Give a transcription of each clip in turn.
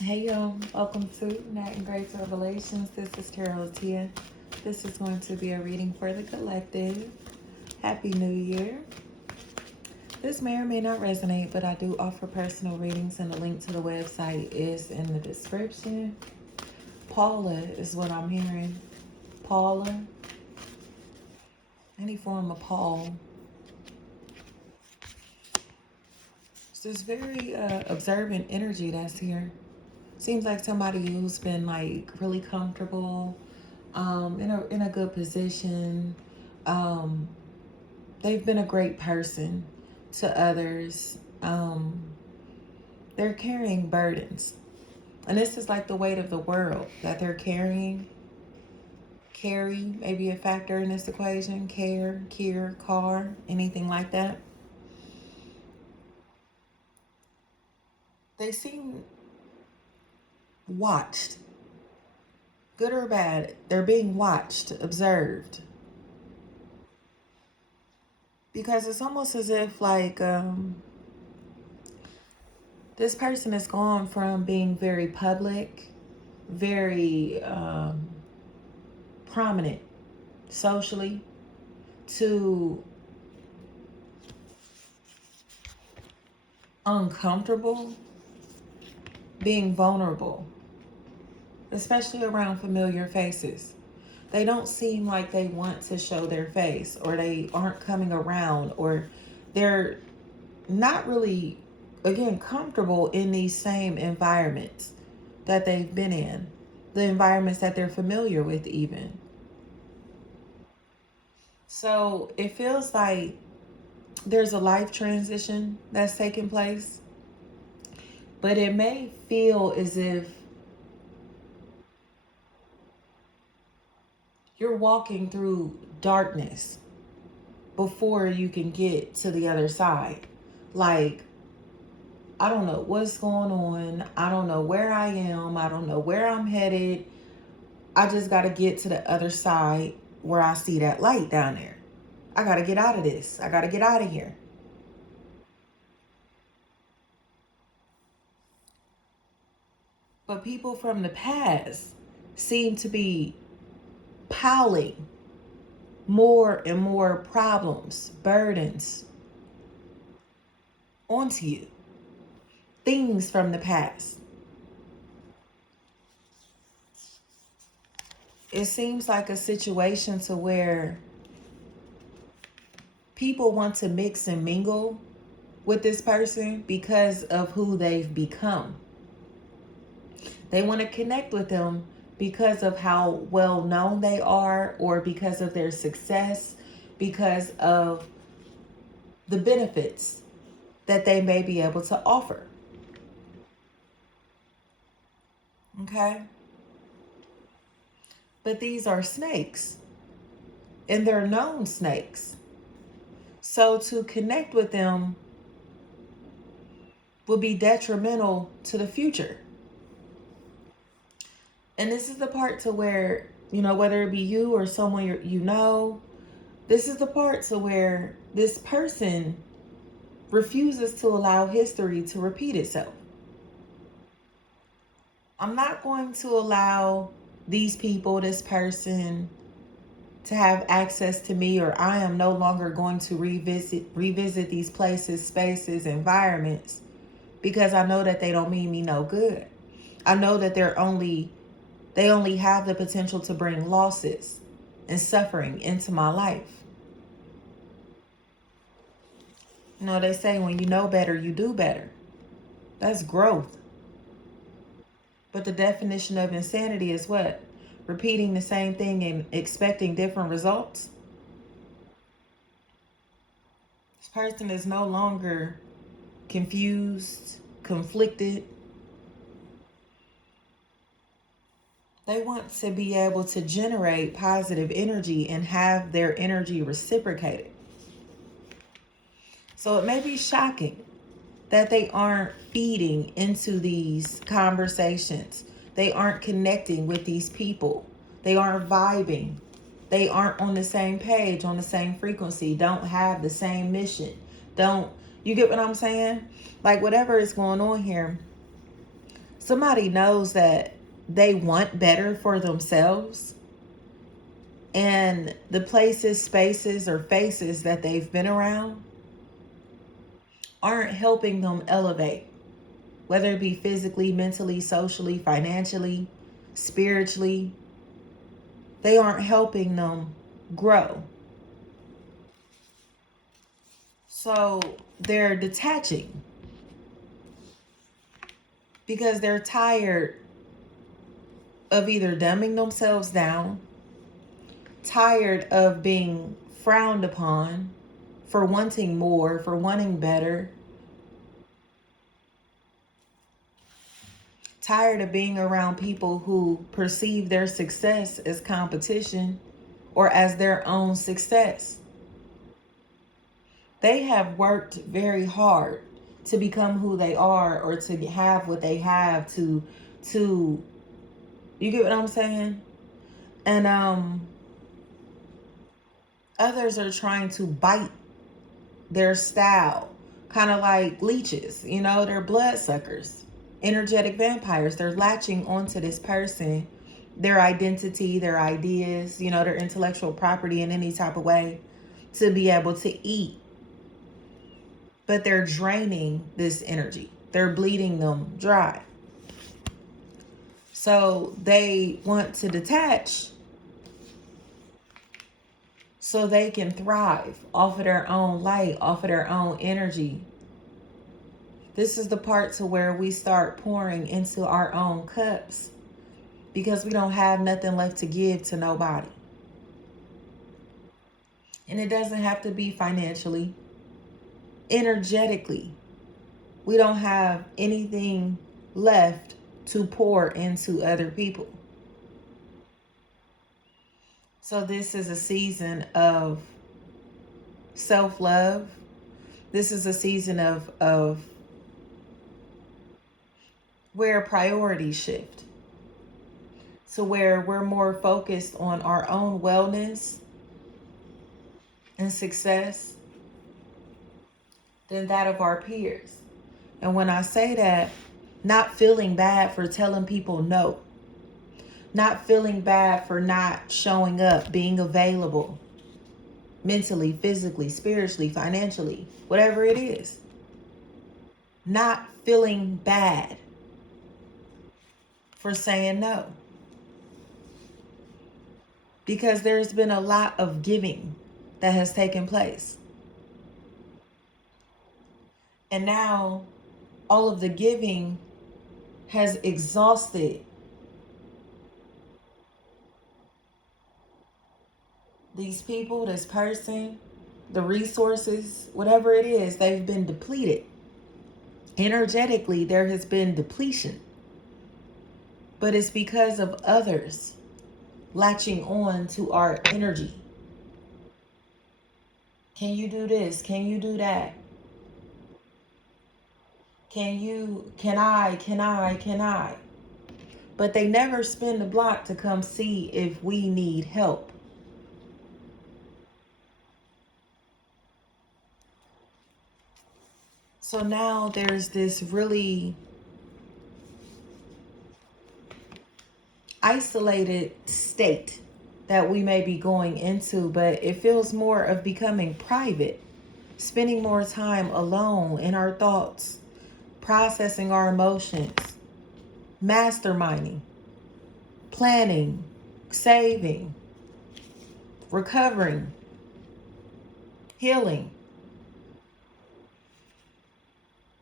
Hey y'all, welcome to Night and Grace Revelations. This is Carol Tia. This is going to be a reading for the collective. Happy New Year. This may or may not resonate, but I do offer personal readings, and the link to the website is in the description. Paula is what I'm hearing. Paula. Any form of Paul. It's this very observant energy that's here. Seems like somebody who's been like really comfortable, in a good position. Um, they've been a great person to others. They're carrying burdens, and this is like the weight of the world that they're carrying. Carry maybe a factor in this equation. Care, car, anything like that. They seem watched, good or bad. They're being watched, observed, because it's almost as if like this person has gone from being very public, very prominent socially, to uncomfortable, being vulnerable, especially around familiar faces. They don't seem like they want to show their face, or they aren't coming around, or they're not really, again, comfortable in these same environments that they've been in, the environments that they're familiar with even. So it feels like there's a life transition that's taking place, but it may feel as if you're walking through darkness before you can get to the other side. Like, I don't know what's going on. I don't know where I am. I don't know where I'm headed. I just got to get to the other side where I see that light down there. I got to get out of this. I got to get out of here. But people from the past seem to be piling more and more problems, burdens onto you. Things from the past. It seems like a situation to where people want to mix and mingle with this person because of who they've become. They want to connect with them because of how well known they are, or because of their success, because of the benefits that they may be able to offer. Okay? But these are snakes, and they're known snakes. So to connect with them will be detrimental to the future. And this is the part to where, whether it be you or someone you know, this is the part to where this person refuses to allow history to repeat itself. I'm not going to allow these people, this person, to have access to me, or I am no longer going to revisit these places, spaces, environments, because I know that they don't mean me no good. I know that they only have the potential to bring losses and suffering into my life. They say when you know better, you do better. That's growth. But the definition of insanity is what? Repeating the same thing and expecting different results. This person is no longer confused, conflicted. They want to be able to generate positive energy and have their energy reciprocated. So it may be shocking that they aren't feeding into these conversations. They aren't connecting with these people. They aren't vibing. They aren't on the same page, on the same frequency, don't have the same mission. You get what I'm saying? Like, whatever is going on here, somebody knows that they want better for themselves, and the places, spaces, or faces that they've been around aren't helping them elevate, whether it be physically, mentally, socially, financially, spiritually. They aren't helping them grow. So they're detaching because they're tired of either dumbing themselves down, tired of being frowned upon for wanting more, for wanting better, tired of being around people who perceive their success as competition or as their own success. They have worked very hard to become who they are, or to have what they have, to you get what I'm saying? And others are trying to bite their style, kind of like leeches, they're bloodsuckers, energetic vampires. They're latching onto this person, their identity, their ideas, their intellectual property in any type of way to be able to eat. But they're draining this energy. They're bleeding them dry. So they want to detach so they can thrive off of their own light, off of their own energy. This is the part to where we start pouring into our own cups because we don't have nothing left to give to nobody. And it doesn't have to be financially. Energetically, we don't have anything left to pour into other people. So this is a season of self-love. This is a season of where priorities shift. So where we're more focused on our own wellness and success than that of our peers. And when I say that, not feeling bad for telling people no. Not feeling bad for not showing up, being available mentally, physically, spiritually, financially, whatever it is. Not feeling bad for saying no. Because there's been a lot of giving that has taken place. And now all of the giving has exhausted these people, this person, the resources, whatever it is, they've been depleted. Energetically, there has been depletion. But it's because of others latching on to our energy. Can you do this? Can you do that? Can I? But they never spin the block to come see if we need help. So now there's this really isolated state that we may be going into, but it feels more of becoming private, spending more time alone in our thoughts, processing our emotions, masterminding, planning, saving, recovering, healing,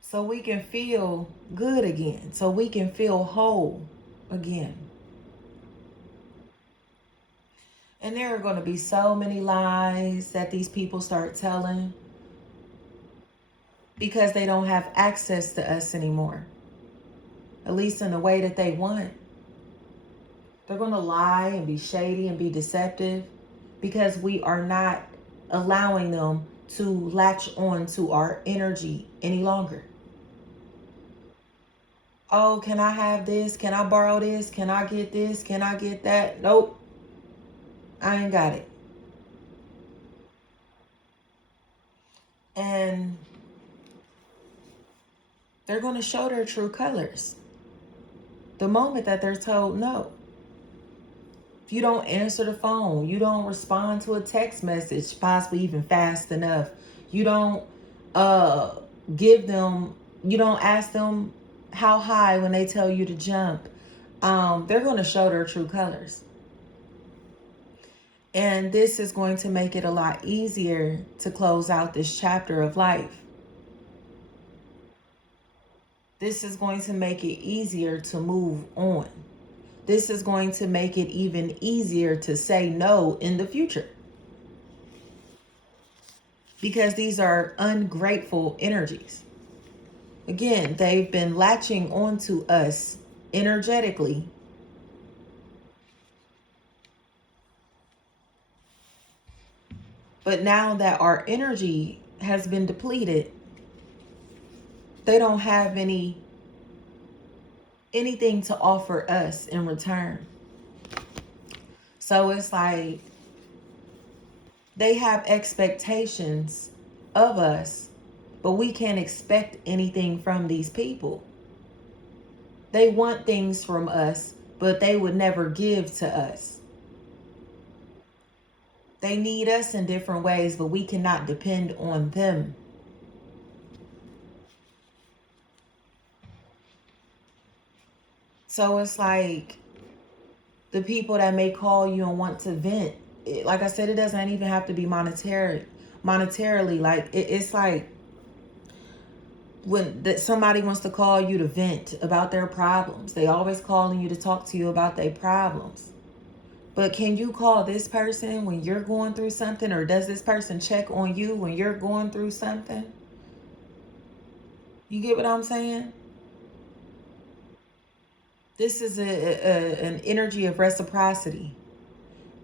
so we can feel good again, so we can feel whole again. And there are going to be so many lies that these people start telling because they don't have access to us anymore, at least in the way that they want. They're going to lie and be shady and be deceptive because we are not allowing them to latch on to our energy any longer. Oh, can I have this? Can I borrow this? Can I get this? Can I get that? Nope. I ain't got it. And they're going to show their true colors. the moment that they're told no. If you don't answer the phone, you don't respond to a text message, possibly even fast enough, you don't uh, give them, you don't ask them how high when they tell you to jump, they're going to show their true colors. And this is going to make it a lot easier to close out this chapter of life. This is going to make it easier to move on. This is going to make it even easier to say no in the future. Because these are ungrateful energies. Again, they've been latching onto us energetically. But now that our energy has been depleted, they don't have anything to offer us in return. So it's like they have expectations of us, but we can't expect anything from these people. They want things from us, but they would never give to us. They need us in different ways, but we cannot depend on them. So it's like the people that may call you and want to vent. Like I said, it doesn't even have to be monetarily. Like it's like when somebody wants to call you to vent about their problems. They always calling you to talk to you about their problems. But can you call this person when you're going through something, or does this person check on you when you're going through something? You get what I'm saying? This is an energy of reciprocity.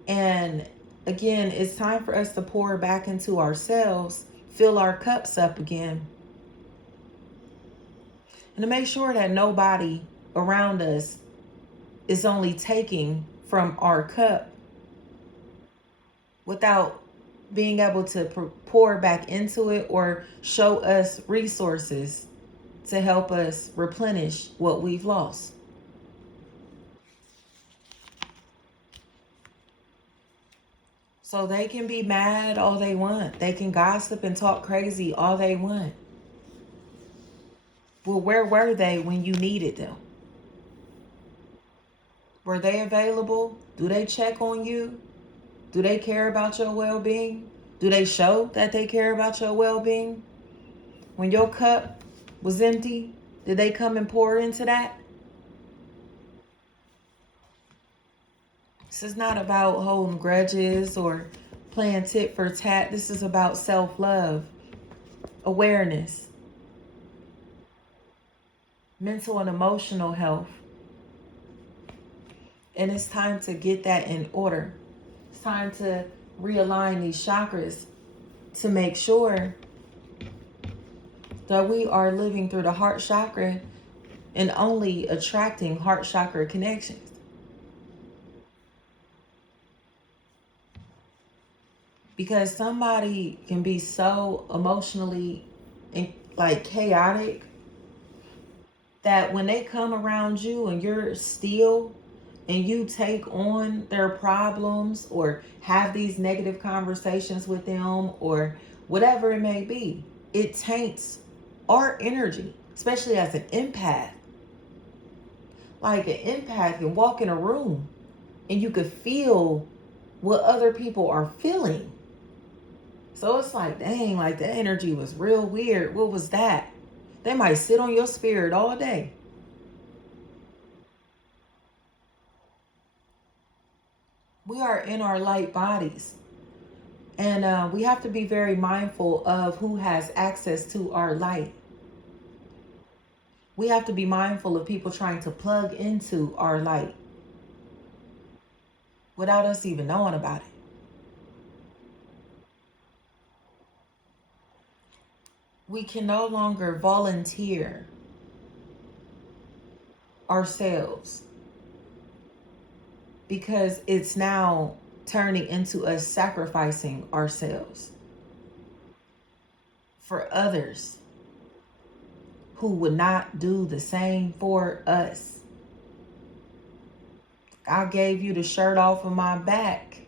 And again, it's time for us to pour back into ourselves, fill our cups up again, and to make sure that nobody around us is only taking from our cup without being able to pour back into it or show us resources to help us replenish what we've lost. So they can be mad all they want. They can gossip and talk crazy all they want. Well, where were they when you needed them? Were they available? Do they check on you? Do they care about your well-being? Do they show that they care about your well-being? When your cup was empty, did they come and pour into that? This is not about holding grudges or playing tit for tat. This is about self-love, awareness, mental and emotional health. And it's time to get that in order. It's time to realign these chakras to make sure that we are living through the heart chakra and only attracting heart chakra connections. Because somebody can be so emotionally like chaotic that when they come around you and you're still and you take on their problems or have these negative conversations with them or whatever it may be, it taints our energy, especially as an empath. Like an empath can walk in a room and you could feel what other people are feeling. So it's like, dang, like that energy was real weird. What was that? They might sit on your spirit all day. We are in our light bodies. And we have to be very mindful of who has access to our light. We have to be mindful of people trying to plug into our light without us even knowing about it. We can no longer volunteer ourselves because it's now turning into us sacrificing ourselves for others who would not do the same for us. I gave you the shirt off of my back,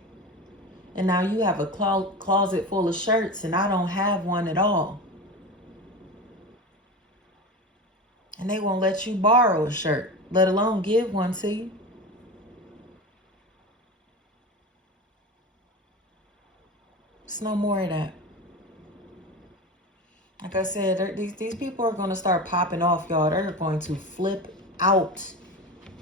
and now you have a closet full of shirts, and I don't have one at all. And they won't let you borrow a shirt, let alone give one to you. It's no more of that. Like I said, these people are going to start popping off, y'all. They're going to flip out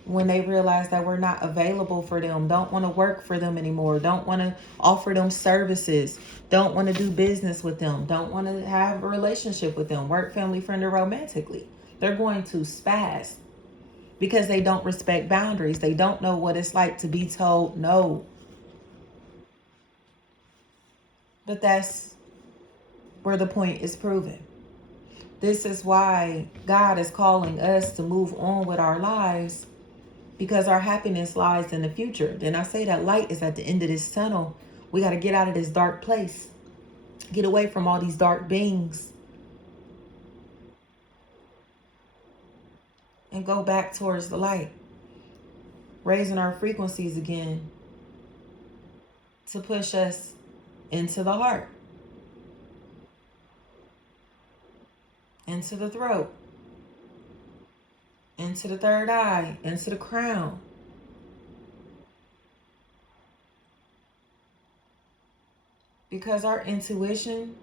when they realize that we're not available for them, don't want to work for them anymore, don't want to offer them services, don't want to do business with them, don't want to have a relationship with them, work, family, friend, or romantically. They're going to spaz because they don't respect boundaries. They don't know what it's like to be told no. But that's where the point is proven. This is why God is calling us to move on with our lives, because our happiness lies in the future. Then I say that light is at the end of this tunnel. We got to get out of this dark place, get away from all these dark beings, and go back towards the light, raising our frequencies again to push us into the heart, into the throat, into the third eye, into the crown. Because our intuition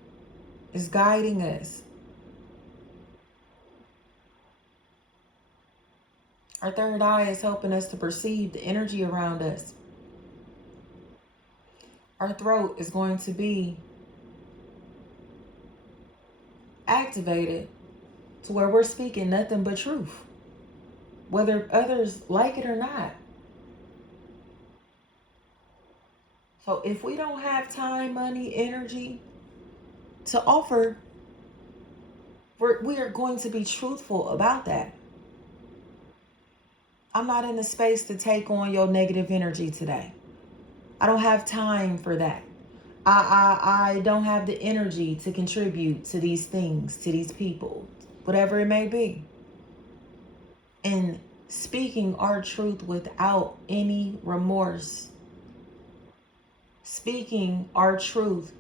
is guiding us. Our third eye is helping us to perceive the energy around us. Our throat is going to be activated to where we're speaking nothing but truth, whether others like it or not. So if we don't have time, money, energy to offer, we are going to be truthful about that. I'm not in the space to take on your negative energy today. I don't have time for that. I don't have the energy to contribute to these things, to these people, whatever it may be. And speaking our truth without any remorse. Speaking our truth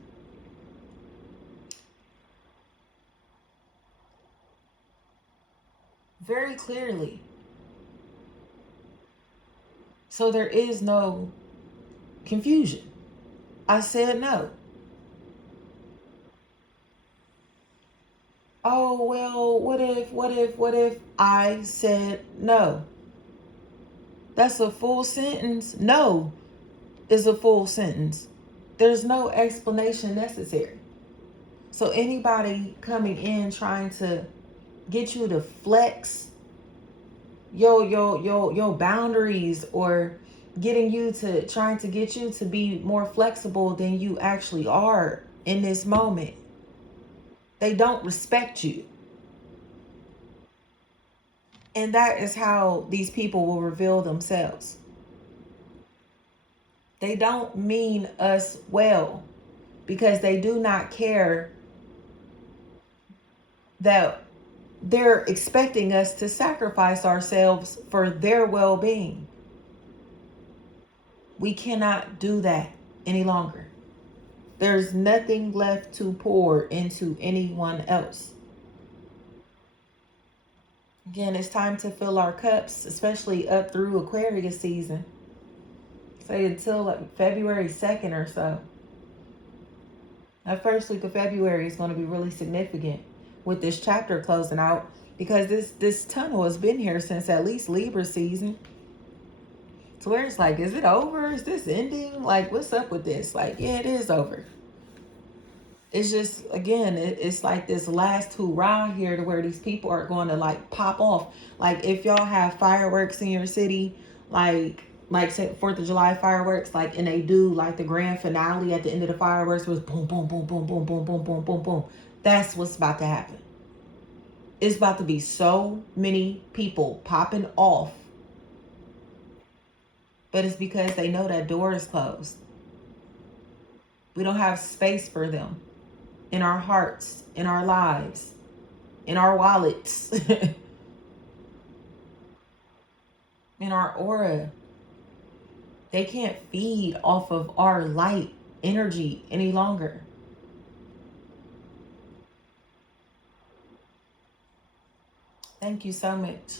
very clearly. So there is no confusion. I said no. Oh, well, what if I said no? That's a full sentence. No is a full sentence. There's no explanation necessary. So anybody coming in trying to get you to flex your boundaries, or trying to get you to be more flexible than you actually are in this moment, they don't respect you. And that is how these people will reveal themselves. They don't mean us well, because they do not care that they're expecting us to sacrifice ourselves for their well-being. We cannot do that any longer. There's nothing left to pour into anyone else. Again, it's time to fill our cups, especially up through Aquarius season. Say until like February 2nd or so. That first week of February is going to be really significant with this chapter closing out, because this tunnel has been here since at least Libra season. So where it's like, is it over? Is this ending? Like, what's up with this? Like, yeah, it is over. It's just, again, it's like this last hurrah here to where these people are going to like pop off. Like, if y'all have fireworks in your city, like say 4th of July fireworks, like, and they do like the grand finale at the end of the fireworks was boom, boom, boom, boom, boom, boom, boom, boom, boom, boom. That's what's about to happen. It's about to be so many people popping off. But it's because they know that door is closed. We don't have space for them in our hearts, in our lives, in our wallets, in our aura. They can't feed off of our light energy any longer. Thank you so much.